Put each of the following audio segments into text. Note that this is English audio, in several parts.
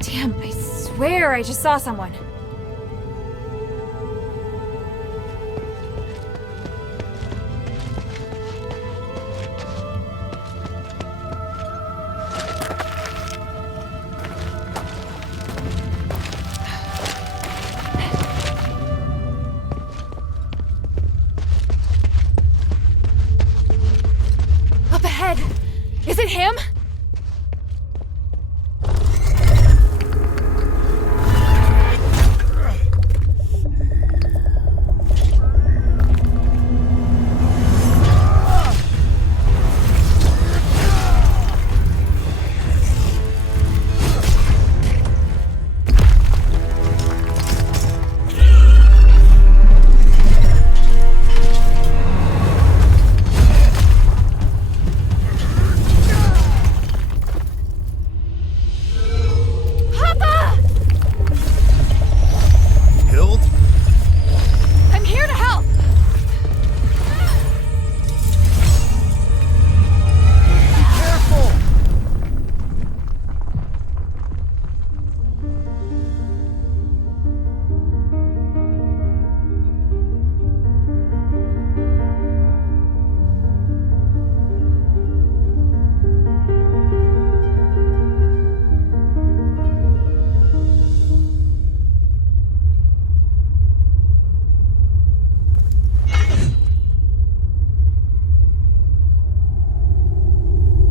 Damn, I swear I just saw someone. Up ahead! Is it him?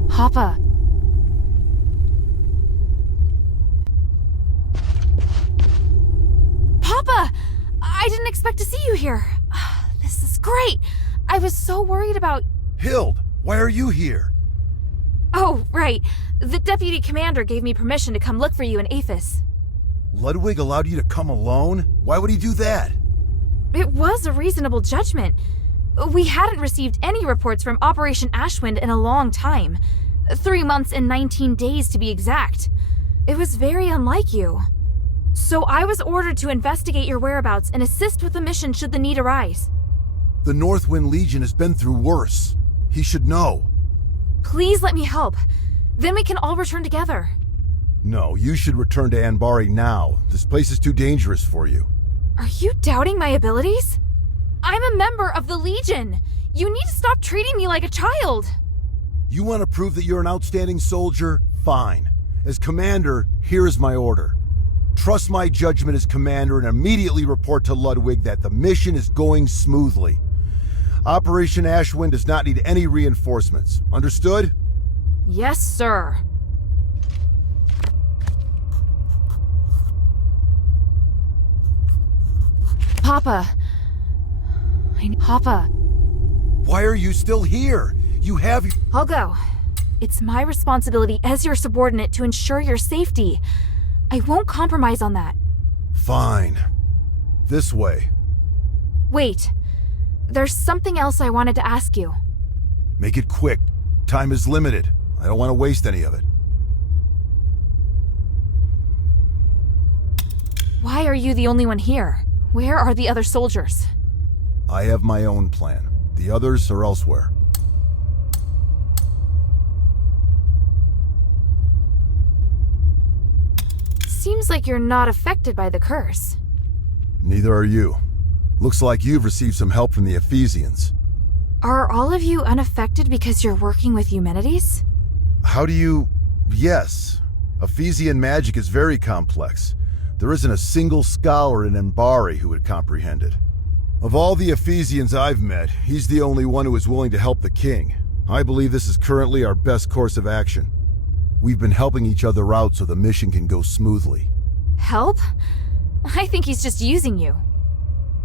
Papa. Papa! I didn't expect to see you here. This is great. I was so worried about... Hild, why are you here? Oh, right. The deputy commander gave me permission to come look for you in Aphis. Ludwig allowed you to come alone? Why would he do that? It was a reasonable judgment. We hadn't received any reports from Operation Ashwind in a long time. 3 months and 19 days to be exact. It was very unlike you. So I was ordered to investigate your whereabouts and assist with the mission should the need arise. The Northwind Legion has been through worse. He should know. Please let me help. Then we can all return together. No, you should return to Anbari now. This place is too dangerous for you. Are you doubting my abilities? I'm a member of the Legion. You need to stop treating me like a child. You want to prove that you're an outstanding soldier? Fine. As commander, here is my order. Trust my judgment as commander and immediately report to Ludwig that the mission is going smoothly. Operation Ashwind does not need any reinforcements. Understood? Yes, sir. Papa. Papa. Why are you still here? You have... I'll go. It's my responsibility as your subordinate to ensure your safety. I won't compromise on that. Fine. This way. Wait. There's something else I wanted to ask you. Make it quick. Time is limited. I don't want to waste any of it. Why are you the only one here? Where are the other soldiers? I have my own plan. The others are elsewhere. Seems like you're not affected by the curse. Neither are you. Looks like you've received some help from the Ephesians. Are all of you unaffected because you're working with Eumenides? How do you... Yes. Ephesian magic is very complex. There isn't a single scholar in Anbari who would comprehend it. Of all the Ephesians I've met, he's the only one who is willing to help the king. I believe this is currently our best course of action. We've been helping each other out so the mission can go smoothly. Help? I think he's just using you.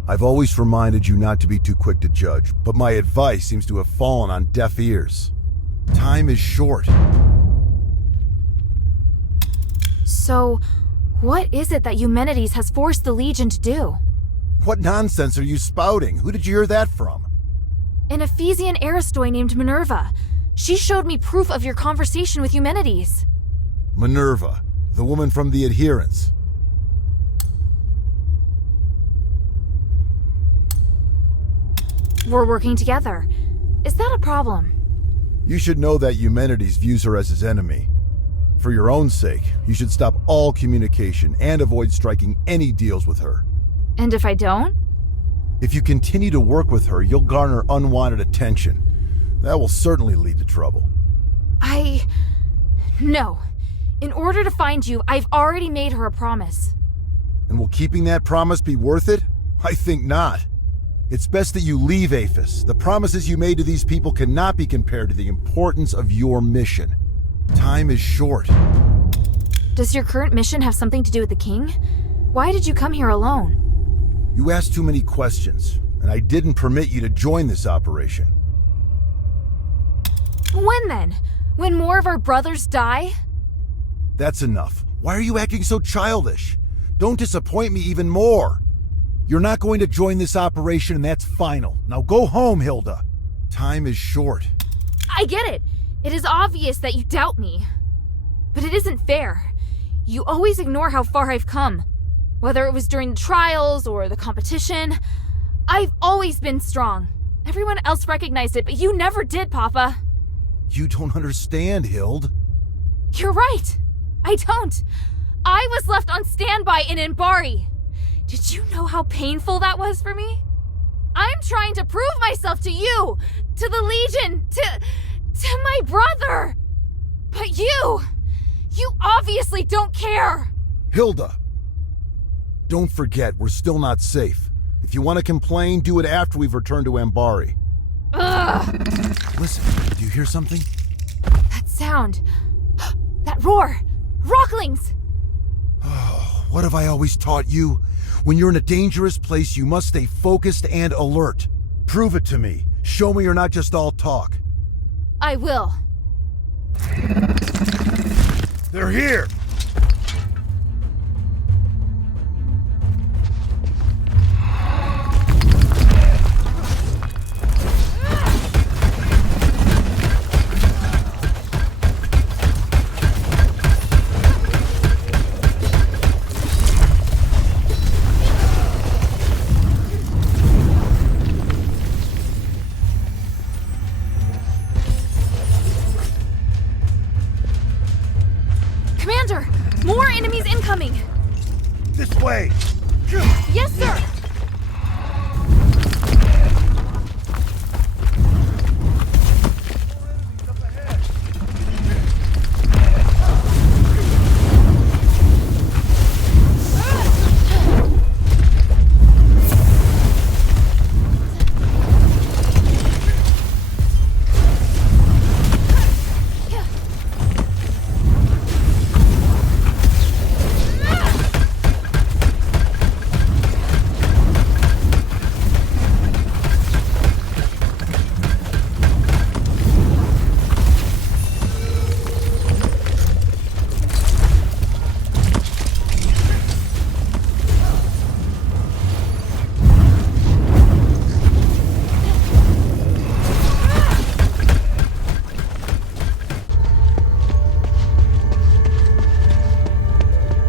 I've always reminded you not to be too quick to judge, but my advice seems to have fallen on deaf ears. Time is short. So, what is it that Eumenides has forced the Legion to do? What nonsense are you spouting? Who did you hear that from? An Ephesian Aristoi named Minerva. She showed me proof of your conversation with Eumenides. Minerva, the woman from the Adherents. We're working together. Is that a problem? You should know that Eumenides views her as his enemy. For your own sake, you should stop all communication and avoid striking any deals with her. And if I don't? If you continue to work with her, you'll garner unwanted attention. That will certainly lead to trouble. No. In order to find you, I've already made her a promise. And will keeping that promise be worth it? I think not. It's best that you leave Aphis. The promises you made to these people cannot be compared to the importance of your mission. Time is short. Does your current mission have something to do with the king? Why did you come here alone? You asked too many questions, and I didn't permit you to join this operation. When then? When more of our brothers die? That's enough. Why are you acting so childish? Don't disappoint me even more. You're not going to join this operation, and that's final. Now go home, Hilda. Time is short. I get it. It is obvious that you doubt me. But it isn't fair. You always ignore how far I've come. Whether it was during the trials or the competition, I've always been strong. Everyone else recognized it, but you never did, Papa. You don't understand, Hild. You're right. I don't. I was left on standby in Inbari. Did you know how painful that was for me? I'm trying to prove myself to you, to the Legion, to my brother. But you obviously don't care. Hilda, don't forget, we're still not safe. If you want to complain, do it after we've returned to Ambari. Ugh. Listen, do you hear something? That sound. That roar. Rocklings. Oh, what have I always taught you? When you're in a dangerous place, you must stay focused and alert. Prove it to me. Show me you're not just all talk. I will. They're here! Commander! More enemies incoming! This way! Yes, sir!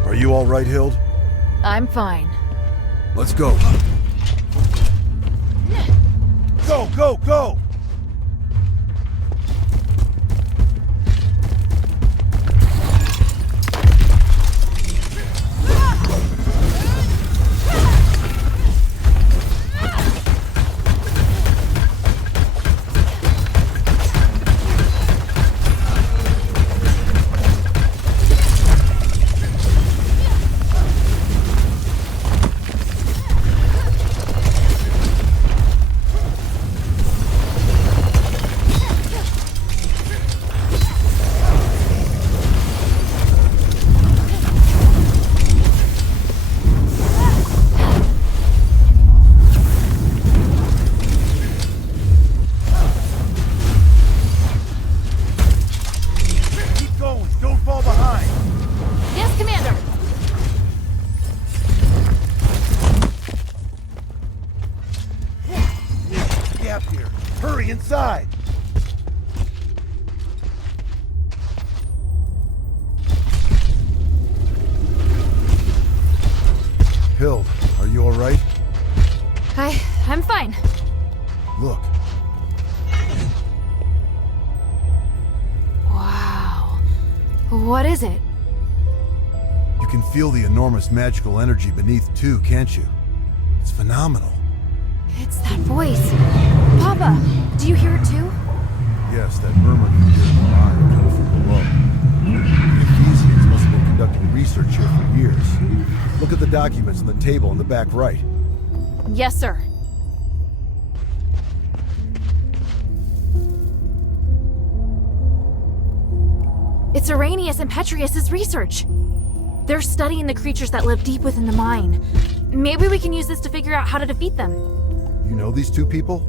Are you all right, Hild? I'm fine. Let's go. Go, go, go! Hurry inside! Hild, are you all right? I'm fine. Look. Wow. What is it? You can feel the enormous magical energy beneath too, can't you? It's phenomenal. It's that voice. Papa, do you hear it too? Yes, that murmur you hear in the line comes from below. The Ephesians must have been conducting research here for years. Look at the documents on the table in the back right. Yes, sir. It's Arrhenius and Petrius's research. They're studying the creatures that live deep within the mine. Maybe we can use this to figure out how to defeat them. You know these two people?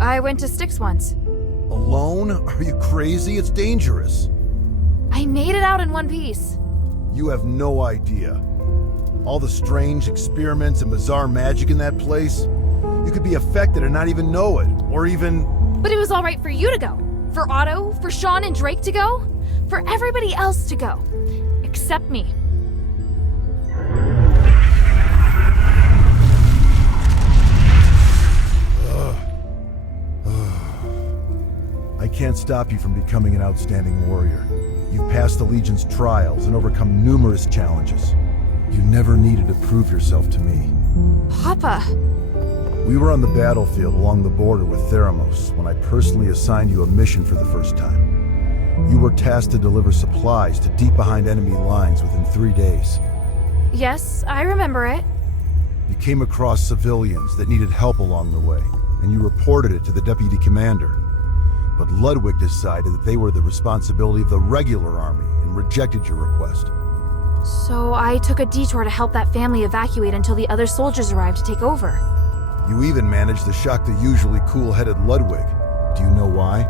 I went to Styx once. Alone? Are you crazy? It's dangerous. I made it out in one piece. You have no idea. All the strange experiments and bizarre magic in that place. You could be affected and not even know it, or even... But it was all right for you to go. For Otto, for Sean and Drake to go. For everybody else to go. Except me. I can't stop you from becoming an outstanding warrior. You've passed the Legion's trials and overcome numerous challenges. You never needed to prove yourself to me. Papa. We were on the battlefield along the border with Theramos when I personally assigned you a mission for the first time. You were tasked to deliver supplies to deep behind enemy lines within 3 days. Yes, I remember it. You came across civilians that needed help along the way, and you reported it to the deputy commander. But Ludwig decided that they were the responsibility of the regular army and rejected your request. So I took a detour to help that family evacuate until the other soldiers arrived to take over. You even managed to shock the usually cool-headed Ludwig. Do you know why?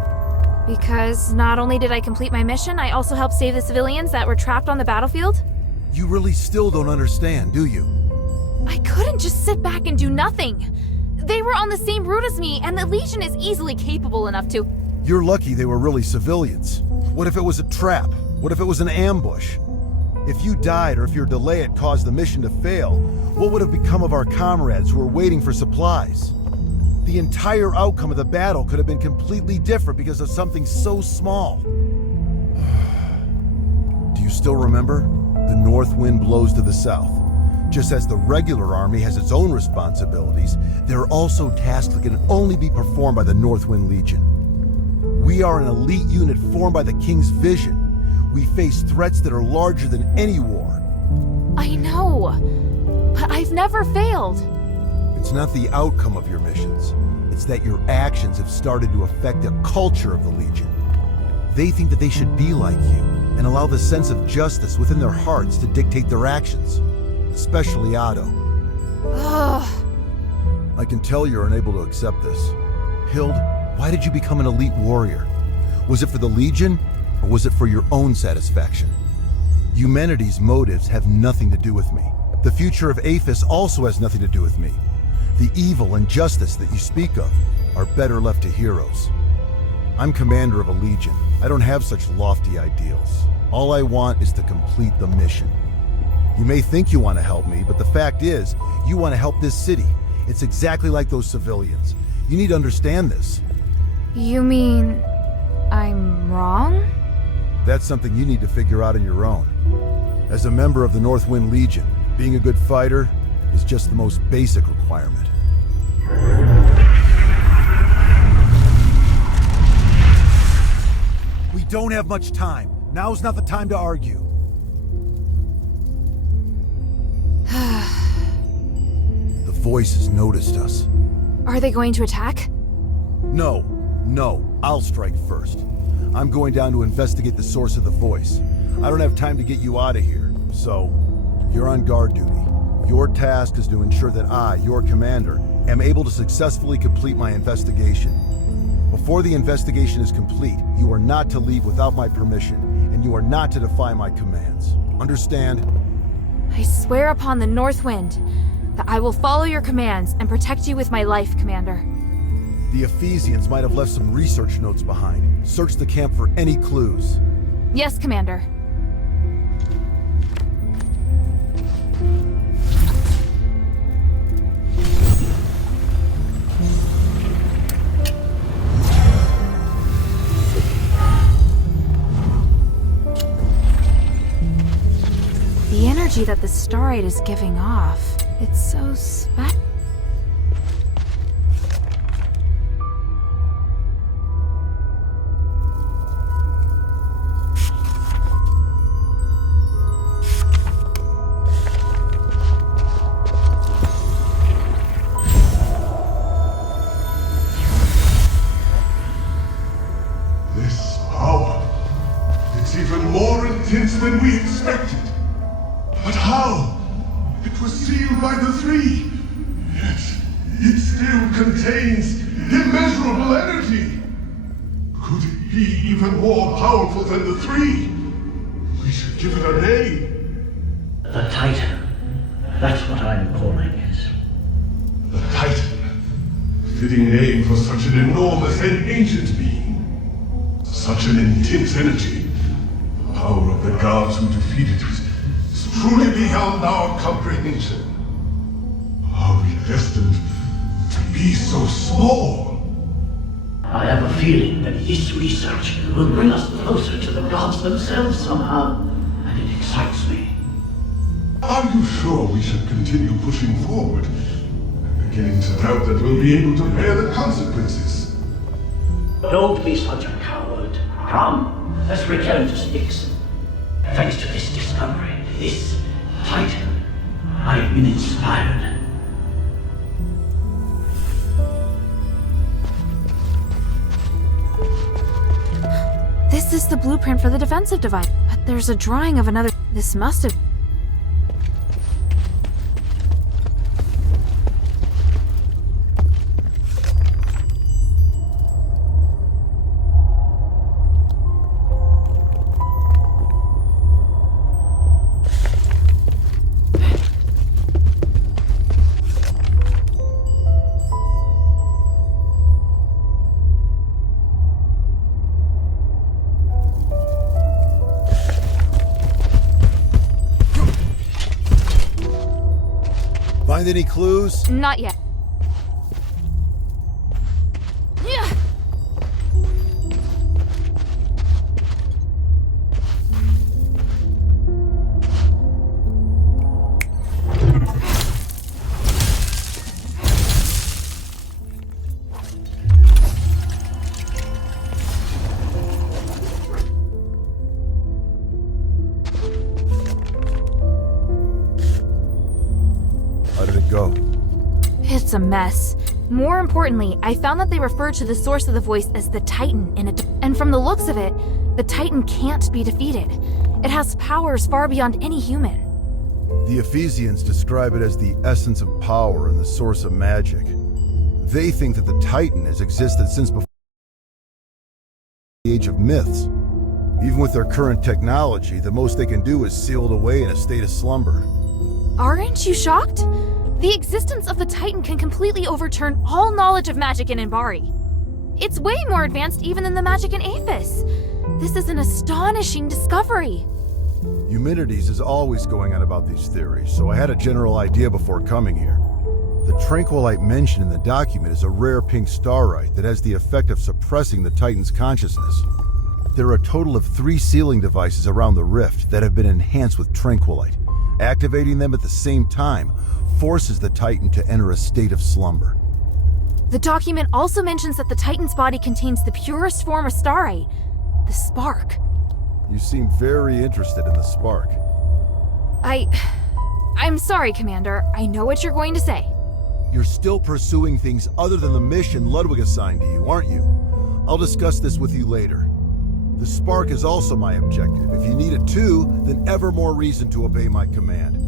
Because not only did I complete my mission, I also helped save the civilians that were trapped on the battlefield. You really still don't understand, do you? I couldn't just sit back and do nothing. They were on the same route as me, and the Legion is easily capable enough to... You're lucky they were really civilians. What if it was a trap? What if it was an ambush? If you died or if your delay had caused the mission to fail, what would have become of our comrades who were waiting for supplies? The entire outcome of the battle could have been completely different because of something so small. Do you still remember? The north wind blows to the south. Just as the regular army has its own responsibilities, there are also tasks that can only be performed by the Northwind Legion. We are an elite unit formed by the King's vision. We face threats that are larger than any war. I know, but I've never failed. It's not the outcome of your missions. It's that your actions have started to affect the culture of the Legion. They think that they should be like you and allow the sense of justice within their hearts to dictate their actions. Especially Otto. Ugh. I can tell you're unable to accept this. Hild, why did you become an elite warrior? Was it for the Legion, or was it for your own satisfaction? Humanity's motives have nothing to do with me. The future of Aphis also has nothing to do with me. The evil and justice that you speak of are better left to heroes. I'm commander of a Legion. I don't have such lofty ideals. All I want is to complete the mission. You may think you want to help me, but the fact is, you want to help this city. It's exactly like those civilians. You need to understand this. You mean... I'm wrong? That's something you need to figure out on your own. As a member of the Northwind Legion, being a good fighter is just the most basic requirement. We don't have much time. Now's not the time to argue. The voice has noticed us. Are they going to attack? No, I'll strike first. I'm going down to investigate the source of the voice. I don't have time to get you out of here, so you're on guard duty. Your task is to ensure that I, your commander, am able to successfully complete my investigation. Before the investigation is complete, you are not to leave without my permission, and you are not to defy my commands. Understand? I swear upon the North Wind that I will follow your commands and protect you with my life, Commander. The Ephesians might have left some research notes behind. Search the camp for any clues. Yes, Commander. energy that the starite is giving off. It's so special. This power, it's even more intense than we expected. But how? It was sealed by the three. Yet, it still contains immeasurable energy. Could it be even more powerful than the three? We should give it a name. The Titan. That's what I'm calling it. The Titan. Fitting name for such an enormous and ancient being. Such an intense energy. The power of the gods who defeated it is truly beyond our comprehension. Are we destined to be so small? I have a feeling that this research will bring us closer to the gods themselves somehow, and it excites me. Are you sure we should continue pushing forward? I'm beginning to doubt that we'll be able to bear the consequences. Don't be such a coward. Come, let's return to Styx. Thanks to this discovery, this Titan, I've been inspired. This is the blueprint for the defensive device, but there's a drawing of another. This must have. Find any clues? Not yet. Yeah. How did it go? It's a mess. More importantly, I found that they refer to the source of the voice as the Titan and from the looks of it, the Titan can't be defeated. It has powers far beyond any human. The Ephesians describe it as the essence of power and the source of magic. They think that the Titan has existed since before the age of myths. Even with their current technology, the most they can do is seal it away in a state of slumber. Aren't you shocked? The existence of the Titan can completely overturn all knowledge of magic in Inbari. It's way more advanced even than the magic in Aphis. This is an astonishing discovery. Eumenides is always going on about these theories, so I had a general idea before coming here. The tranquilite mentioned in the document is a rare pink starite that has the effect of suppressing the Titan's consciousness. There are a total of 3 sealing devices around the rift that have been enhanced with tranquilite. Activating them at the same time forces the Titan to enter a state of slumber. The document also mentions that the Titan's body contains the purest form of starite, the spark. You seem very interested in the spark. I'm sorry, Commander. I know what you're going to say. You're still pursuing things other than the mission Ludwig assigned to you, aren't you? I'll discuss this with you later. The spark is also my objective. If you need it too, then ever more reason to obey my command.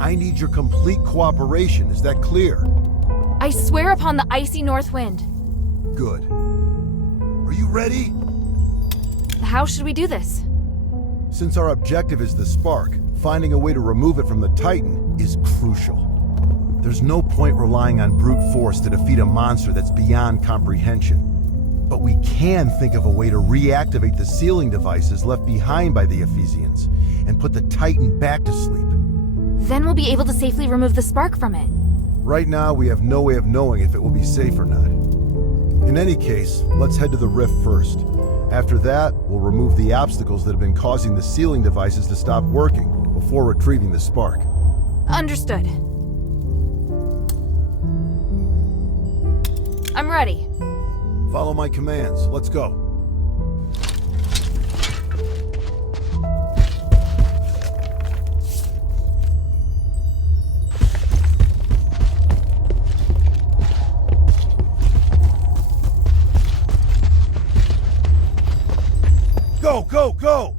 I need your complete cooperation, is that clear? I swear upon the icy north wind. Good. Are you ready? How should we do this? Since our objective is the spark, finding a way to remove it from the Titan is crucial. There's no point relying on brute force to defeat a monster that's beyond comprehension. But we can think of a way to reactivate the sealing devices left behind by the Ephesians and put the Titan back to sleep. Then we'll be able to safely remove the spark from it. Right now, we have no way of knowing if it will be safe or not. In any case, let's head to the rift first. After that, we'll remove the obstacles that have been causing the sealing devices to stop working, before retrieving the spark. Understood. I'm ready. Follow my commands. Let's go. Go, go, go!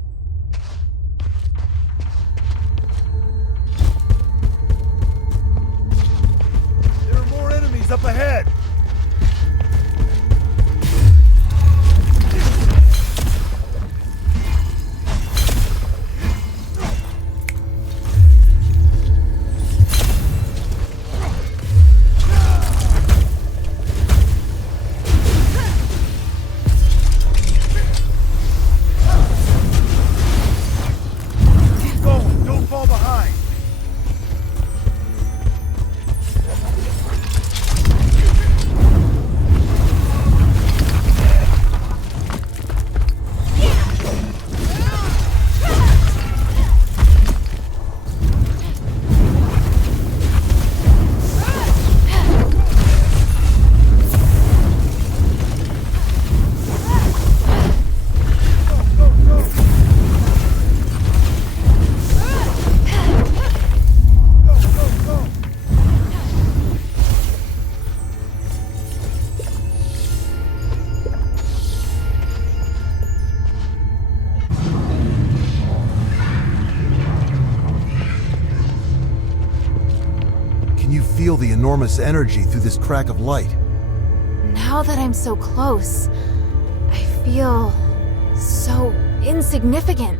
There are more enemies up ahead! Can you feel the enormous energy through this crack of light? Now that I'm so close, I feel so insignificant.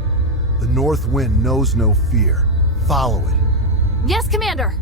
The North Wind knows no fear. Follow it. Yes, Commander!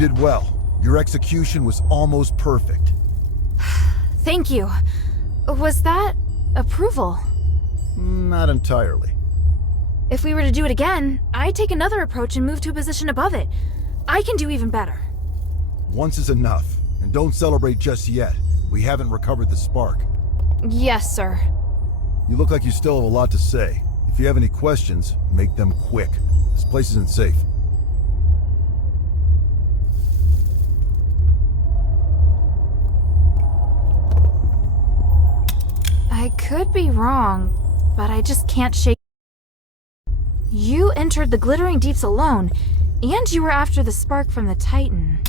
did well. Your execution was almost perfect. Thank you. Was that approval? Not entirely. If we were to do it again, I'd take another approach and move to a position above it. I can do even better. Once is enough, and don't celebrate just yet. We haven't recovered the spark. Yes, sir. You look like you still have a lot to say. If you have any questions, make them quick. This place isn't safe. I could be wrong, but I just can't shake. You entered the Glittering Deeps alone, and you were after the spark from the Titan.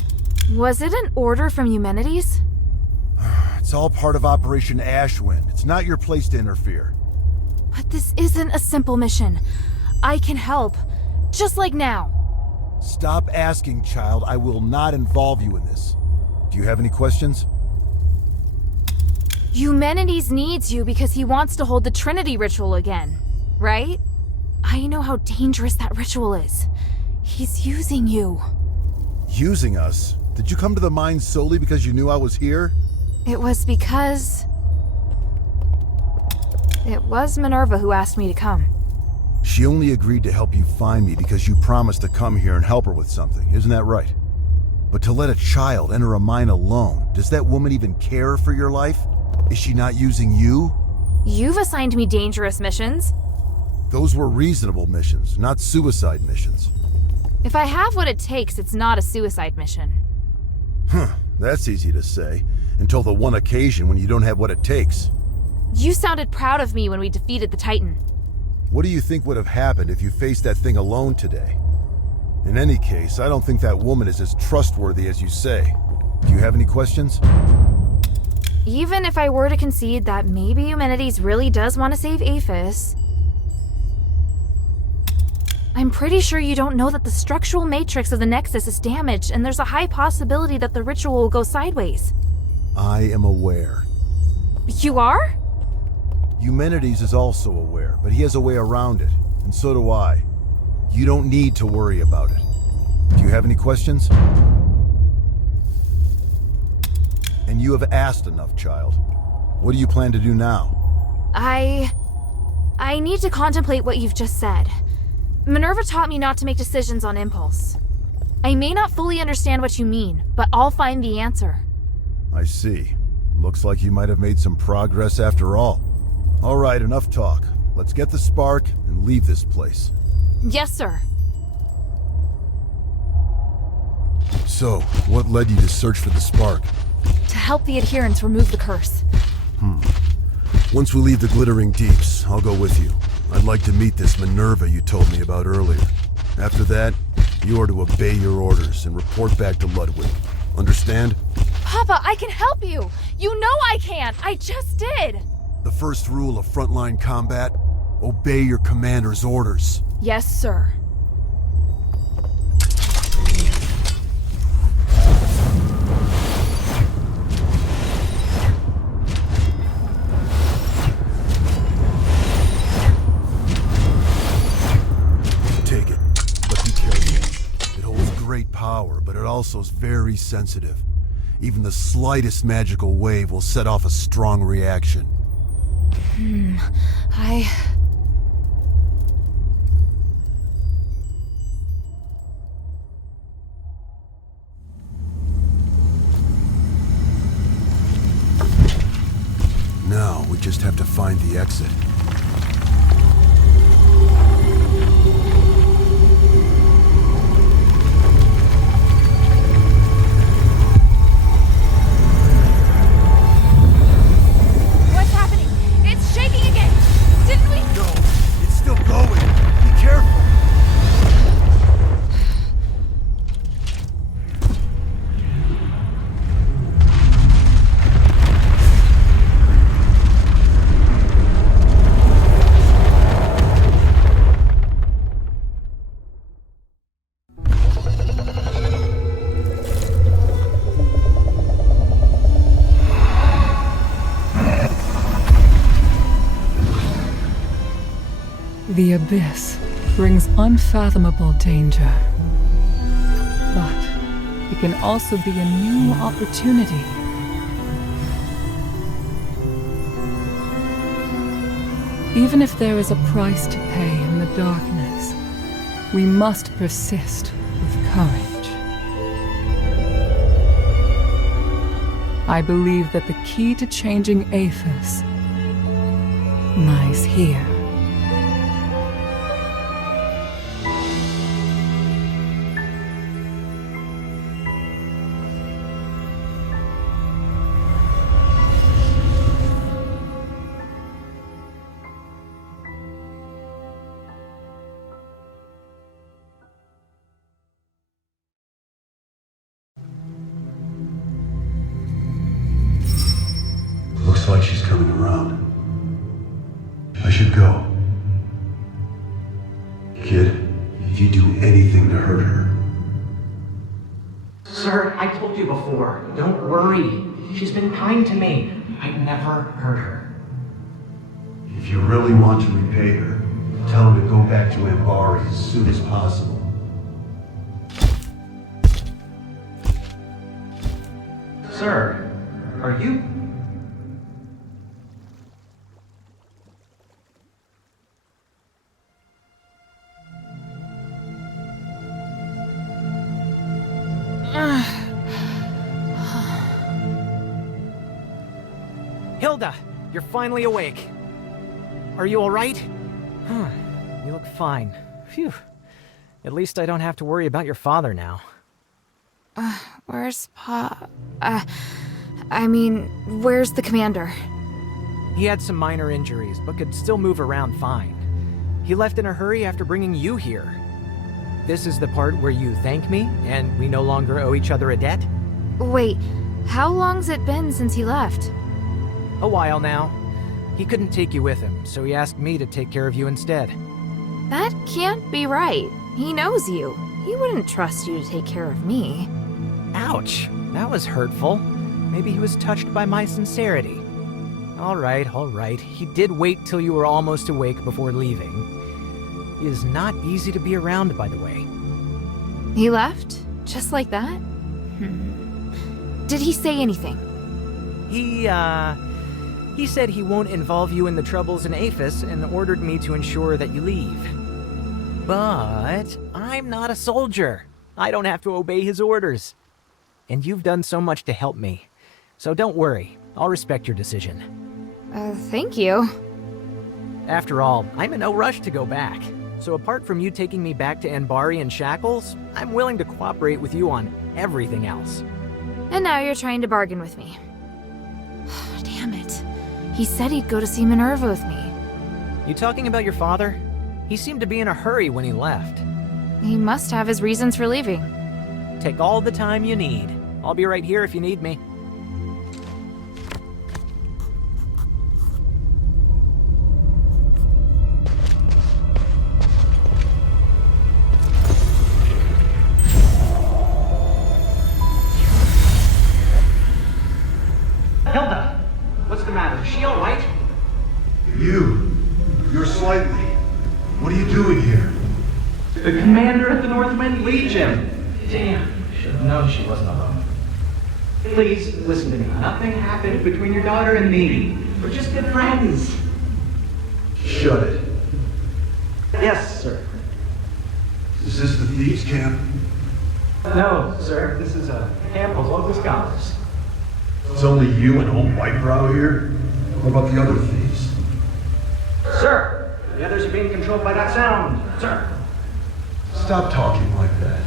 Was it an order from Eumenides? It's all part of Operation Ashwind. It's not your place to interfere. But this isn't a simple mission. I can help, just like now. Stop asking, child. I will not involve you in this. Do you have any questions? Eumenides needs you because he wants to hold the Trinity ritual again, right? I know how dangerous that ritual is. He's using you. Using us? Did you come to the mine solely because you knew I was here? It was because... It was Minerva who asked me to come. She only agreed to help you find me because you promised to come here and help her with something, isn't that right? But to let a child enter a mine alone, does that woman even care for your life? Is she not using you? You've assigned me dangerous missions. Those were reasonable missions, not suicide missions. If I have what it takes, it's not a suicide mission. That's easy to say, until the one occasion when you don't have what it takes. You sounded proud of me when we defeated the Titan. What do you think would have happened if you faced that thing alone today? In any case, I don't think that woman is as trustworthy as you say. Do you have any questions? Even if I were to concede that maybe Eumenides really does want to save Aphis, I'm pretty sure you don't know that the structural matrix of the Nexus is damaged, and there's a high possibility that the ritual will go sideways. I am aware. You are? Eumenides is also aware, but he has a way around it, and so do I. You don't need to worry about it. Do you have any questions? And you have asked enough, child. What do you plan to do now? I need to contemplate what you've just said. Minerva taught me not to make decisions on impulse. I may not fully understand what you mean, but I'll find the answer. I see. Looks like you might have made some progress after all. All right, enough talk. Let's get the spark and leave this place. Yes, sir. So, what led you to search for the spark? To help the adherents remove the curse. Once we leave the Glittering Deeps, I'll go with you. I'd like to meet this Minerva you told me about earlier. After that, you are to obey your orders and report back to Ludwig. Understand? Papa, I can help you! You know I can! I just did! The first rule of frontline combat: obey your commander's orders. Yes, sir. Take it, but be careful. It holds great power, but it also is very sensitive. Even the slightest magical wave will set off a strong reaction. Now, we just have to find the exit. What's happening? It's shaking again! Didn't we? No, it's still going. Be careful. The abyss brings unfathomable danger. But it can also be a new opportunity. Even if there is a price to pay in the darkness, we must persist with courage. I believe that the key to changing Aphis lies here. Looks like she's coming around. I should go. Kid, if you do anything to hurt her... Sir, I told you before. Don't worry. She's been kind to me. I'd never hurt her. If you really want to repay her, tell her to go back to Ambari as soon as possible. Sir, are you... Hilda, you're finally awake. Are you all right? You look fine. Phew. At least I don't have to worry about your father now. Where's Pa? Where's the commander? He had some minor injuries, but could still move around fine. He left in a hurry after bringing you here. This is the part where you thank me, and we no longer owe each other a debt? Wait, how long's it been since he left? A while now. He couldn't take you with him, so he asked me to take care of you instead. That can't be right. He knows you. He wouldn't trust you to take care of me. Ouch, that was hurtful. Maybe he was touched by my sincerity. All right. He did wait till you were almost awake before leaving. He is not easy to be around, by the way. He left? Just like that? Did he say anything? He said he won't involve you in the troubles in Aphis and ordered me to ensure that you leave. But I'm not a soldier. I don't have to obey his orders. And you've done so much to help me. So don't worry, I'll respect your decision. Thank you. After all, I'm in no rush to go back. So apart from you taking me back to Anbari in shackles, I'm willing to cooperate with you on everything else. And now you're trying to bargain with me. Damn it. He said he'd go to see Minerva with me. You talking about your father? He seemed to be in a hurry when he left. He must have his reasons for leaving. Take all the time you need. I'll be right here if you need me. Hilda! What's the matter? Is she all right? You're slightly... What are you doing here? The commander at the Northwind Legion! Damn, should have known she wasn't alone. Please, listen to me. Nothing happened between your daughter and me. We're just good friends. Shut it. Yes, sir. Is this the thieves' camp? No, sir. This is a camp of local scholars. It's only you and old Whitebrow here? What about the other thieves? Sir! The others are being controlled by that sound, sir. Stop talking like that.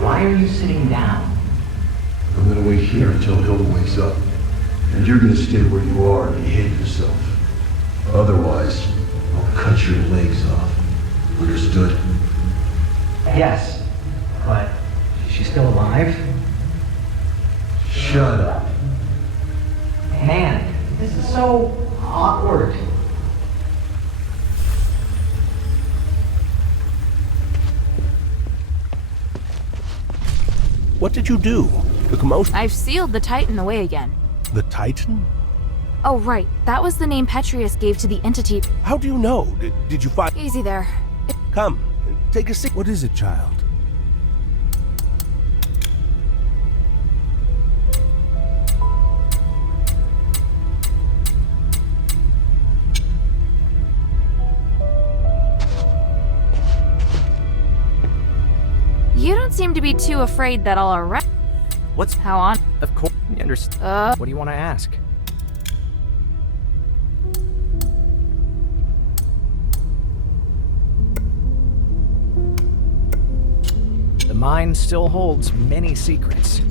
Why are you sitting down? I'm gonna wait here until Hilda wakes up. And you're gonna stay where you are and behave yourself. Otherwise, I'll cut your legs off. Understood? Yes, but she's still alive? Shut up. Man, this is so awkward. What did you do? The commotion? I've sealed the Titan away again. The Titan? Oh, right. That was the name Petrius gave to the entity. How do you know? Did you find... Easy there. Come, take a seat. What is it, child? You don't seem to be too afraid that I'll arrest. What's... How on? Of course, you understand. What do you want to ask? The mine still holds many secrets.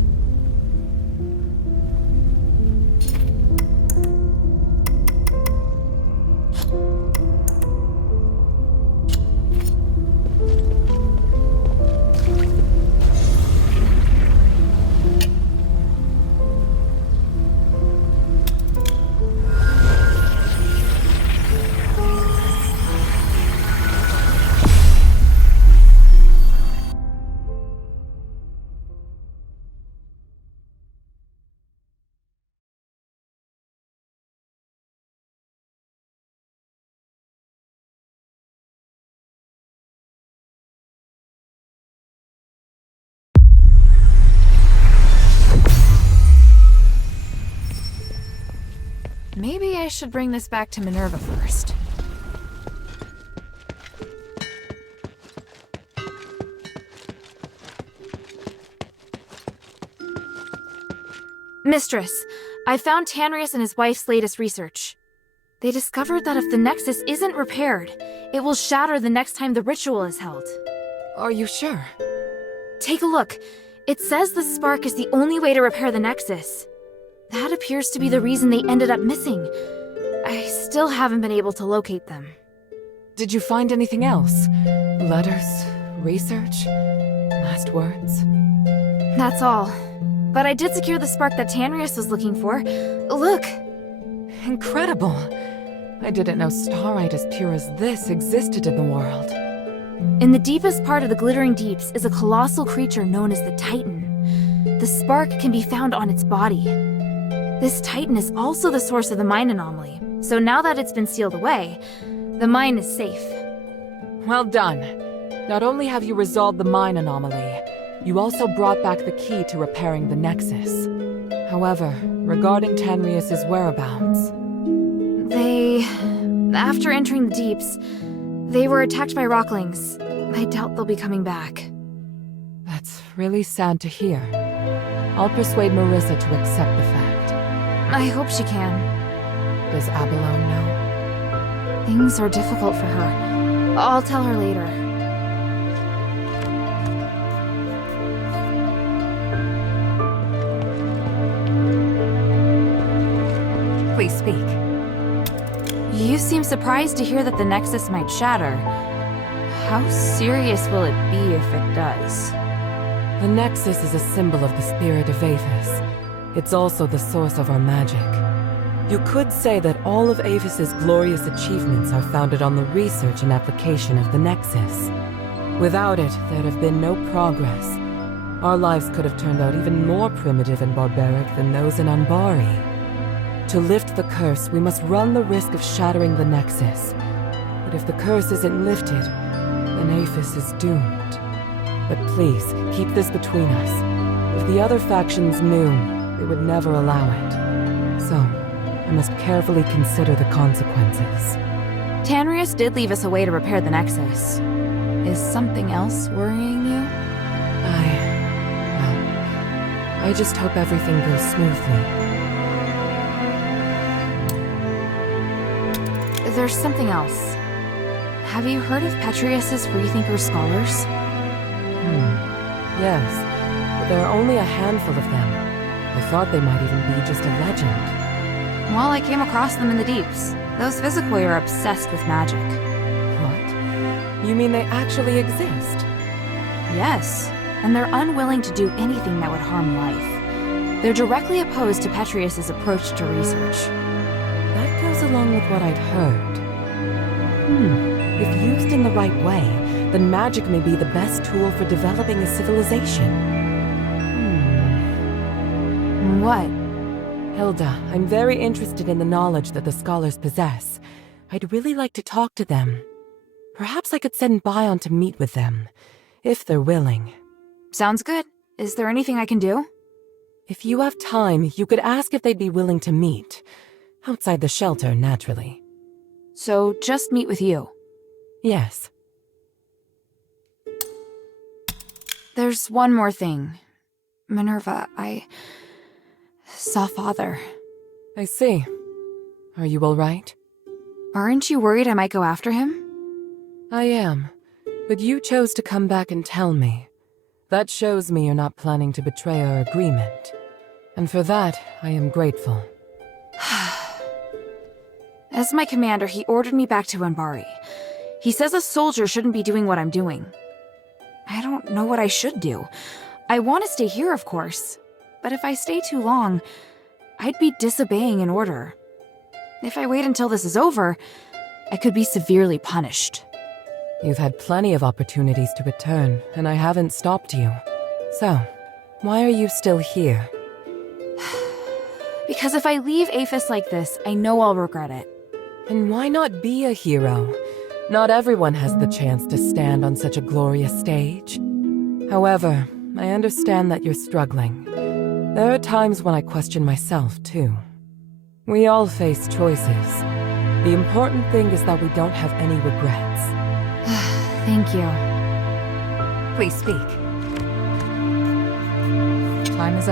Maybe I should bring this back to Minerva first. Mistress, I found Tanrius and his wife's latest research. They discovered that if the Nexus isn't repaired, it will shatter the next time the ritual is held. Are you sure? Take a look. It says the spark is the only way to repair the Nexus. That appears to be the reason they ended up missing. I still haven't been able to locate them. Did you find anything else? Letters? Research? Last words? That's all. But I did secure the spark that Tanrius was looking for. Look! Incredible! I didn't know starite as pure as this existed in the world. In the deepest part of the Glittering Deeps is a colossal creature known as the Titan. The spark can be found on its body. This Titan is also the source of the mine anomaly, so now that it's been sealed away, the mine is safe. Well done. Not only have you resolved the mine anomaly, you also brought back the key to repairing the Nexus. However, regarding Tanrius's whereabouts... After entering the Deeps, they were attacked by rocklings. I doubt they'll be coming back. That's really sad to hear. I'll persuade Marissa to accept the fact. I hope she can. Does Abalone know? Things are difficult for her. I'll tell her later. Please speak. You seem surprised to hear that the Nexus might shatter. How serious will it be if it does? The Nexus is a symbol of the spirit of Aphis. It's also the source of our magic. You could say that all of Aphis's glorious achievements are founded on the research and application of the Nexus. Without it, there'd have been no progress. Our lives could have turned out even more primitive and barbaric than those in Anbari. To lift the curse, we must run the risk of shattering the Nexus. But if the curse isn't lifted, then Aphis is doomed. But please, keep this between us. If the other factions knew, they would never allow it. So, I must carefully consider the consequences. Tanrius did leave us a way to repair the Nexus. Is something else worrying you? I just hope everything goes smoothly. There's something else. Have you heard of Petrius's Freethinker scholars? Yes, but there are only a handful of them. I thought they might even be just a legend. Well, I came across them in the Deeps. Those Physicoi are obsessed with magic. What? You mean they actually exist? Yes, and they're unwilling to do anything that would harm life. They're directly opposed to Petrius's approach to research. That goes along with what I'd heard. If used in the right way, then magic may be the best tool for developing a civilization. What? Hilda, I'm very interested in the knowledge that the scholars possess. I'd really like to talk to them. Perhaps I could send Bion to meet with them, if they're willing. Sounds good. Is there anything I can do? If you have time, you could ask if they'd be willing to meet. Outside the shelter, naturally. So, just meet with you? Yes. There's one more thing. Minerva, I saw Father. I see. Are you all right? Aren't you worried I might go after him? I am. But you chose to come back and tell me. That shows me you're not planning to betray our agreement. And for that, I am grateful. As my commander, he ordered me back to Anbari. He says a soldier shouldn't be doing what I'm doing. I don't know what I should do. I want to stay here, of course. But if I stay too long, I'd be disobeying an order. If I wait until this is over, I could be severely punished. You've had plenty of opportunities to return, and I haven't stopped you. So, why are you still here? Because if I leave Aphis like this, I know I'll regret it. And why not be a hero? Not everyone has the chance to stand on such a glorious stage. However, I understand that you're struggling. There are times when I question myself, too. We all face choices. The important thing is that we don't have any regrets. Thank you. Please speak. Time is up.